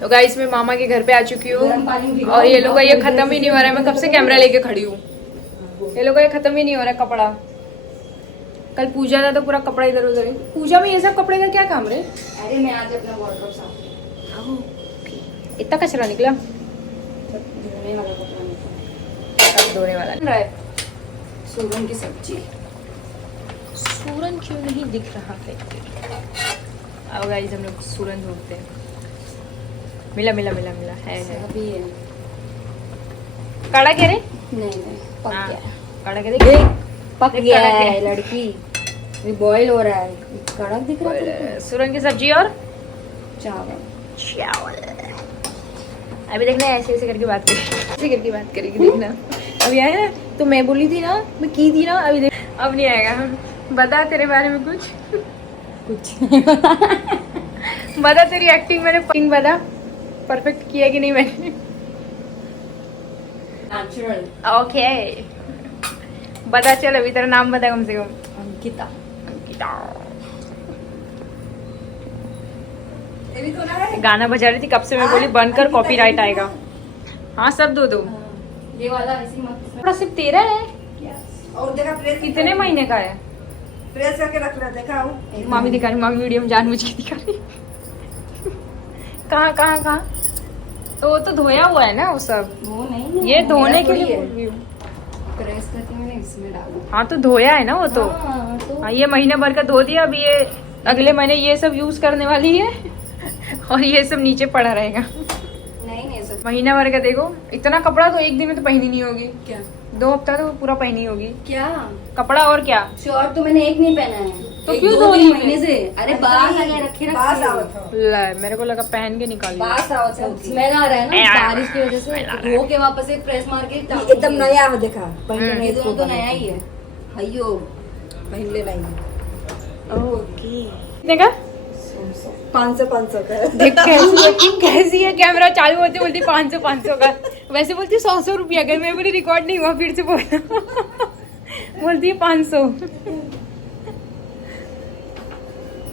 तो गाइस मैं मामा के घर पे आ चुकी हूँ और ये लोग का ये खत्म ही नहीं हो रहा है। मैं कब से कैमरा लेके खड़ी हूँ, ये लोग का ये खत्म ही नहीं हो रहा है कपड़ा। कल पूजा था तो पूरा कपड़ा इधर उधर है। पूजा में ये सब कपड़े का क्या काम रे? अरे मैं आज अपना वार्डरोब साफ इतना कचरा निकला, धोने वाला कपड़ा निकाला। सब धोने वाला रहा है। सूरन की सब्जी। सूरन क्यों नहीं दिख रहा है? अब गाइस हम लोग सूरन ढूंढते हैं। मिला मिला मिला मिला है अभी है। काड़ा क्या रे? नहीं पक हाँ, गया है। काड़ा क्या देख? पक देख गया कड़क है है। लड़की। अभी बॉईल हो रहा है। कड़क दिख रहा है। सूरन की सब्जी और चावल। चावल। अभी देखना ऐसे ऐसे करके बात करेगी, ऐसे करके बात करेगी देखना। अभी आया ना तो मैं बोली थी ना, मैं की थी ना, अभी देख अब नहीं आएगा। बता तेरे बारे में कुछ बता तेरी एक्टिंग, मैंने बता परफेक्ट किया कि नहीं मैंने? नेचुरल। ओके बता, चल अभी तेरा नाम बता कम से कम। अंकिता। अंकिता। ये तो ना है। गाना बजा रही थी कब से, मैं बोली बंद कर, कॉपीराइट आएगा। हाँ सब दो दो। ये वाला ऐसी मत। कपड़ा सिर्फ 13 है? और देखा प्रेस कितने महीने का है? प्रेस करके रख रहा देखा हूँ। मामी दिखा रही, मामी वीडियो में जानबूझ के दिखा रही। कहाँ कहाँ कहाँ? तो वो तो धोया हुआ है ना वो सब। वो नहीं ये धोने के मेरा लिए थोड़ी बोल रही हूँ। प्रेस करके मैंने इसमें डाला। हाँ तो धोया है ना वो तो। हाँ, तो हाँ ये महीने भर का धो दिया, अभी ये अगले महीने ये सब यूज करने वाली है और ये सब नीचे पड़ा रहेगा नहीं सच। महीना भर का। देखो इतना कपड़ा तो एक दिन में तो पहनी नहीं होगी, क्या 2 हफ्ता तो पूरा पहनी होगी क्या कपड़ा। और क्या शॉर्ट तो मैंने एक नहीं पहना है तो एक क्यों दो धो तीन रही महीने है? से। अरे बास आगे रखे बास रखे आवत हो। ले, मेरे को लगा पहन के निकाली। बास आवत हो। स्मेल आ रहा है ना बारिश की वजह से। धो के वापस से प्रेस मार के टांग एकदम दिया। नया हो देखा। पहले ये नहीं दोनों तो नया ही है। अयो पहले नहीं। ओके कितने का? 500 का। देख कैसी है, कैमरा चालू होते बोलती 500 का, वैसे बोलती 100 रुपया का। मैं बोली रिकॉर्ड नहीं हुआ, फिर से बोलना बोलती है 500।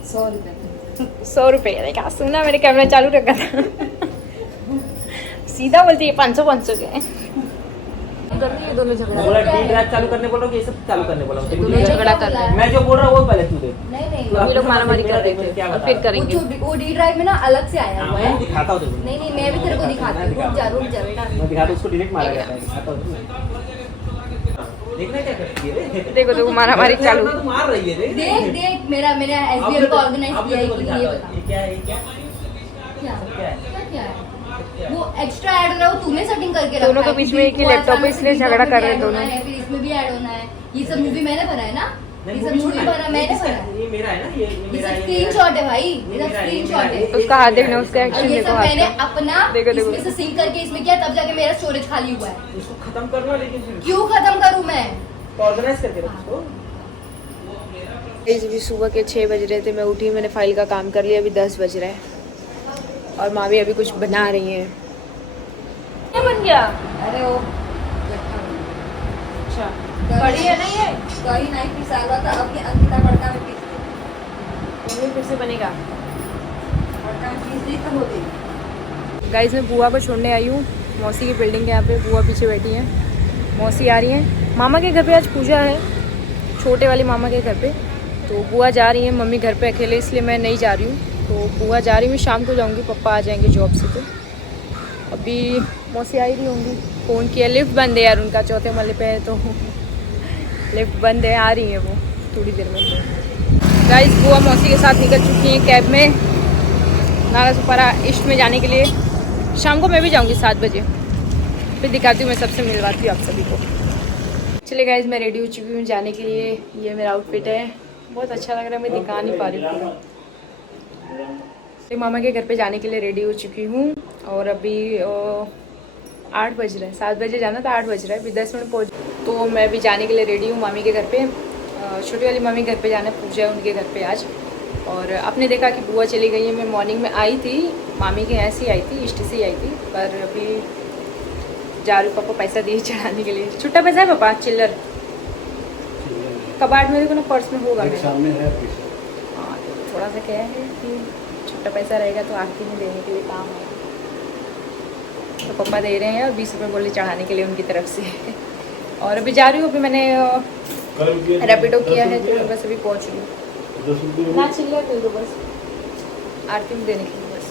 100 रुपये। देखा सुना, मैंने कैमरा चालू रखा था सीधा बोलती है 500 के। कर रही है दोनों झगड़ा। बोला डी ड्राइव चालू करने बोलो कि ये सब चालू करने बोलो। दोनों झगड़ा कर रहे हैं। मैं जो बोल रहा हूँ वो पहले तू दे। नहीं अभी लोग मारामारी कर रहे थे क्या और बता फिर रहा करेंगे। वो डी ड्राइव में ना अलग से आया हूँ? हुआ मैं है। दिखाता हूँ तुझे। नहीं मैं भी तेरे को दिखाती हूँ। रुक जा बेटा। मैं दिखाता हूँ, उसको डिलीट मारा गया है, दिखाता हूँ तुम्हें। देखना क्या करती है रे? देखो देखो मारामारी चालू। तो मार रही है रे। देख मेरा एसबीआई को ऑर्गेनाइज किया है कि नहीं ये बता। ये क्या है? ये क्या क्या क्या है? वो एक्स्ट्रा ऐड हो रहा है, वो तूने सेटिंग करके रखा है। दोनों के बीच में एक ही लैपटॉप है, इसलिए झगड़ा कर रहे हैं दोनों। फिर इसमें भी ऐड होना है। ये सब मूवी मैंने भरा है ना, ये सब मूवी भरा मैंने भरा है। ये मेरा है ना, ये ये मेरा सब है। स्क्रीनशॉट है भाई, ये सब स्क्रीनशॉट है। उसका हाथ देखना, उसका और एक्शन ये देखो सब हाथ मैंने का। अपना देखो, देखो। इसमें से सिंक करके इसमें किया, तब जाके मेरा स्टोरेज खाली हुआ है। इसको खत्म करना, लेकिन फिर क्यों खत्म करूं मैं? ऑर्गेनाइज करके रख इसको। अभी सुबह के 6 बज रहे थे, मैं उठी, मैंने फाइल का काम कर लिया। अभी 10 बज रहे हैं और मामी अभी कुछ बना रही हैं। क्या बन गया? अरे वो अच्छा कड़ी है ना ये? कहीं नहीं पिसा हुआ था, अब ये अंकिता बड़का में पीस वो भी फिर से बनेगा। बड़का में पीस दी तो होती। गाइस मैं बुआ को छोड़ने आई हूँ मौसी की बिल्डिंग के यहाँ पे। बुआ पीछे बैठी हैं, मौसी आ रही हैं। मामा के घर पे आज पूजा है, छोटे वाले मामा के घर पे। तो बुआ जा रही हैं, मम्मी घर पे अकेले, इसलिए मैं नहीं जा रही हूँ। तो बुआ जा रही हूँ, शाम को जाऊँगी, पापा आ जाएंगे जॉब से। तो अभी मौसी आई रही होंगी। फ़ोन किया, लिफ्ट बंद है यार उनका, 4थे महले पे है तो लिफ्ट बंद है। आ रही है वो थोड़ी देर में। तो गाइस बुआ मौसी के साथ निकल चुकी हैं कैब में नालासोपारा ईस्ट में जाने के लिए। शाम को मैं भी जाऊँगी 7 बजे, फिर दिखाती हूँ, मैं सबसे मिलवाती हूँ आप सभी को। चलिए गाइस मैं रेडी हो चुकी हूँ जाने के लिए। ये मेरा आउटफिट है, बहुत अच्छा लग रहा है, मैं दिखा नहीं पा रही हूँ। मामा के घर पे जाने के लिए रेडी हो चुकी हूँ और अभी 8 बज रहे हैं। 7 बजे जाना था, 8 बज रहा है, अभी 10 मिनट पहुँच। तो मैं भी जाने के लिए रेडी हूँ मामी के घर पे। छोटी वाली मामी के घर पे जाना है, पूजा है उनके घर पे आज। और आपने देखा कि बुआ चली गई है। मैं मॉर्निंग में आई थी, मामी के यहाँ से आई थी, इष्ट से आई थी, पर अभी जा रही हूँ। पापा पैसा दिए चढ़ाने के लिए। छुट्टा पैसा है पापा? चिल्लर कबाट में देखो ना, पर्स में होगा मेरे। हाँ तो थोड़ा सा क्या है कि छुट्टा पैसा रहेगा तो आरती में देने के लिए काम है। तो पापा दे रहे हैं और 20 रुपये बोले चढ़ाने के लिए उनकी तरफ से। और अभी जा रही हूँ, अभी मैंने रैपिडो किया है तो बस अभी पहुँच रही हूँ ना। चिल्ला कर दो बस, आरती में देने के लिए बस।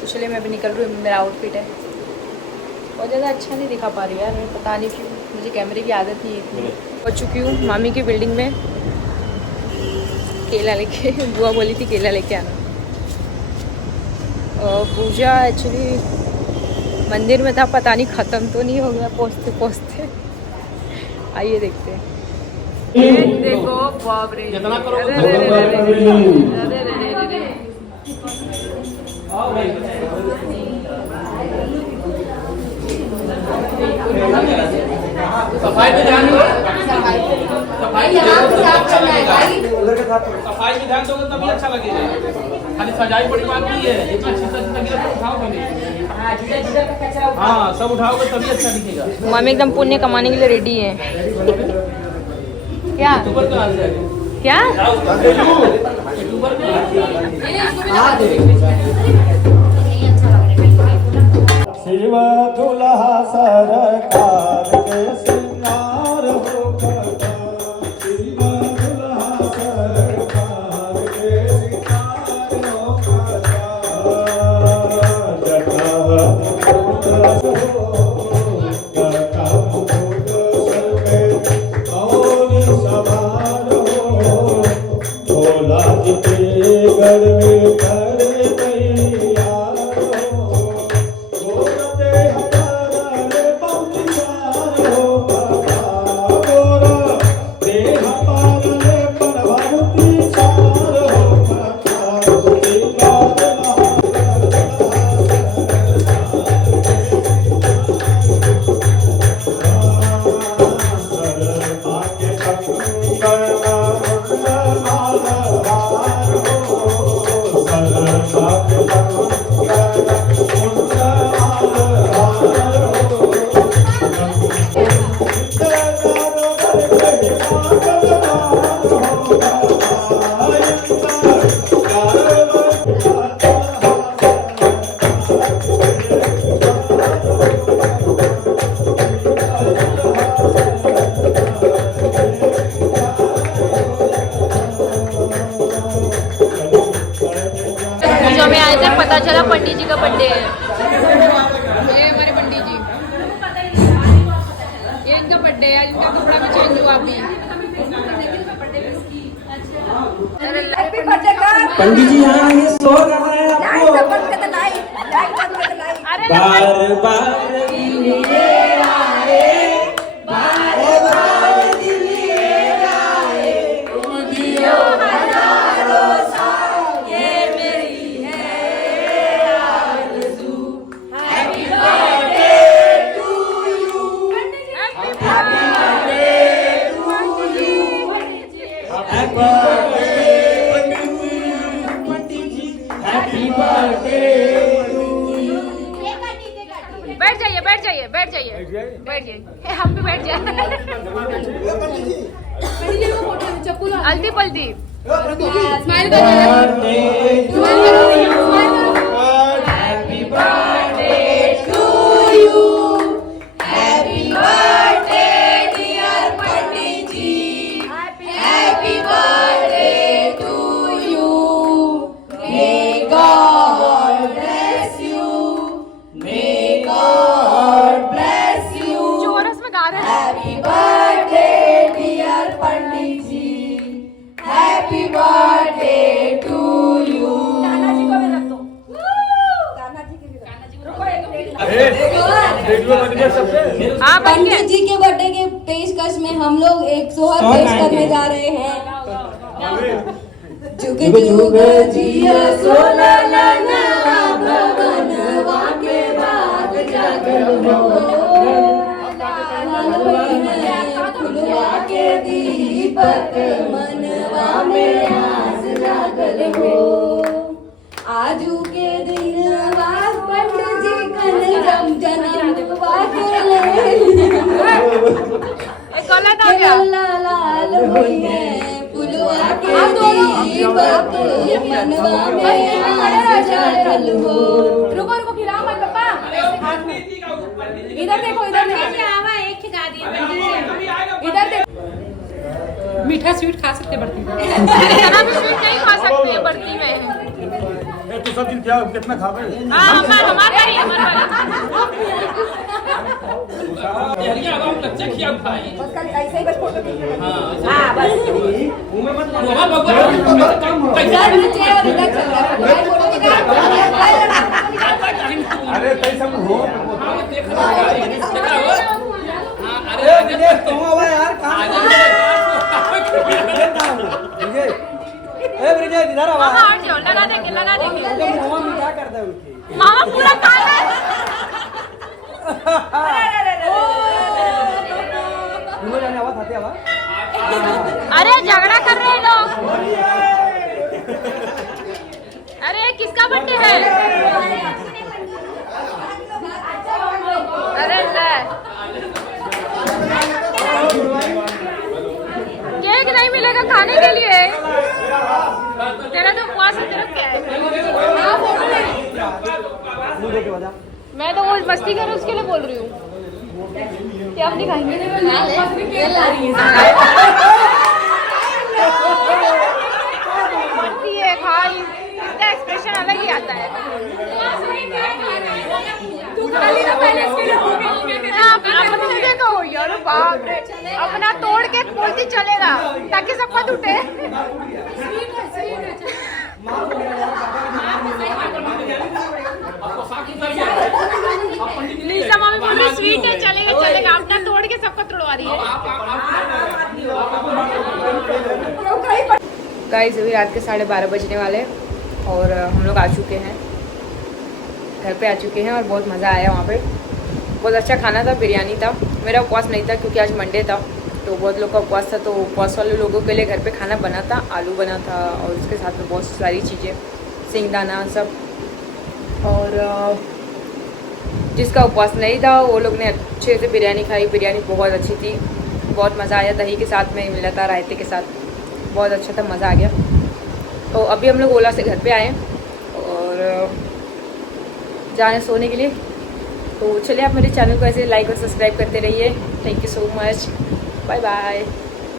तो चलिए मैं अभी निकल रही हूँ। मेरा आउटफिट है बहुत ज़्यादा अच्छा नहीं दिखा पा रही यार, मैं पता नहीं क्यों, मुझे कैमरे की आदत नहीं है। पहुँच चुकी हूँ मामी की बिल्डिंग में, केला लेके बुआ बोली थी केला लेके आना। पूजा एक्चुअली मंदिर में था, पता नहीं ख़त्म तो नहीं हो गया पहुँचते पहुँचते। आइए देखते हैं। देखो बाप रे, जितना करो सफाई पे ध्यान दो, सफाई पे ध्यान दोगे तभी अच्छा लगेगा। खाली सजाई बड़ी बात नहीं है, इतना अच्छा उठाओ नहीं। हाँ सब उठाओगे तभी अच्छा दिखेगा। मम्मी एकदम पुण्य कमाने के लिए रेडी है। क्या यूट्यूबर कहाँ से क्या यूट्यूबर शिव दुल्हा सरकार के सिंगार हो कथा, शिव दुल्हा सरकार के सिंगार हो कथा। जटावत मुकुट शोभे और सवार हो, भोला जी के घर में करे तैयार हो। पूजा में आए थे, पता चला पंडित जी का बर्थडे है। ये हमारे पंडित जी, ये इनका बर्थडे है, इनका कपड़ा भी चेंज हुआ अभी। पंडित जी यहाँ ये शो कर रहे हैं आपको। बार बार दिलिए आए, बार बार दिलिए आए, तुम दियो हजारों साल, ये मेरी है आरज़ू। Happy birthday to you, happy birthday to you, happy birthday Pandit ji, happy birthday to you. बैठ जाइए बैठ जाइए बैठ जाइए बैठ जाइए, हम भी बैठ जाए। हल्दी पल्दी स्माइल कर, happy birthday to you, happy birthday dear Pandit ji, happy birthday to you. May God bless you, may God bless you. Chorus में गा रहे हैं। Happy birthday dear Pandit ji, happy birthday to you. हाँ बन गया। पंडित जी के बर्थडे के पेशकश में हम लोग एक सोहर पेश करने जा रहे हैं। जुग जुग जिया सोलला भवनवा के बाग जागल हो, फुलवा के दीपक मनवा में आस लागल हो। आजू के दिन बाद पंडित जी कन जन्म लाल हुई है, फुलवा के दीपक मनवा में आस जागल हो। रुको रुको खिलाओ मत पापा। इधर देखो, इधर देखो, एक खिला दिए इधर देखो। मीठा स्वीट खा सकते बर्ती में। इतना भी स्वीट नहीं खा सकते हैं बर्ती में। तो सब दिन क्या कितना खा गए? हमारा ही हमारा वाला। हरिया अब कच्चे खिया खाई। बस कल ऐसे ही बस फोटो खींचने लगे। हां बस मुंह में मत वहां बगल इधर नीचे और इधर चल रहा है फोटो किधर अरे कई सब हो हां देख रहा है देखा हो हां अरे विजय तुम आवा यार कहां विजय ए विजय इधर आवा मामा हट जाओ, लगा देंगे, लगा देंगे। मामा में क्या करता है उनकी मामा पूरा काला है। दोनों जाने आवा खाते आवा अरे झगड़ा कर रहे हैं लोग। अरे किसका बर्थडे है? अरे ले केक नहीं मिलेगा खाने के लिए। तेरा तो उपवास है, तेरा क्या है? मैं तो वो मस्ती कर उसके लिए बोल रही हूँ। क्या आप दिखाएंगे? ये खाई इसका एक्सप्रेशन अलग ही आता है। अपने देखो यार, बाप रे, अपना तोड़ के बोलती चलेगा ताकि सबका टूटे। लीजा मामी बोल रही स्वीट है, चलेगा चलेगा, अपना तोड़ के सबको तोड़वा रही है। गाइस अभी रात के 12:30 बजने वाले हैं और हम लोग आ चुके हैं, घर पे आ चुके हैं और बहुत मज़ा आया वहाँ पे। बहुत अच्छा खाना था, बिरयानी था। मेरा उपवास नहीं था क्योंकि आज मंडे था, तो बहुत लोग का उपवास था, तो उपवास वाले लोगों के लिए घर पे खाना बना था। आलू बना था और उसके साथ में बहुत सारी चीज़ें, सिंगदाना सब। और जिसका उपवास नहीं था वो लोग ने अच्छे से बिरयानी खाई। बिरयानी बहुत अच्छी थी, बहुत मज़ा आया। दही के साथ में मिला था, रायते के साथ, बहुत अच्छा था, मज़ा आ गया। तो अभी हम लोग ओला से घर पे आए और जा रहे हैं सोने के लिए। तो चलिए आप मेरे चैनल को ऐसे लाइक और सब्सक्राइब करते रहिए। Thank you so much, bye bye.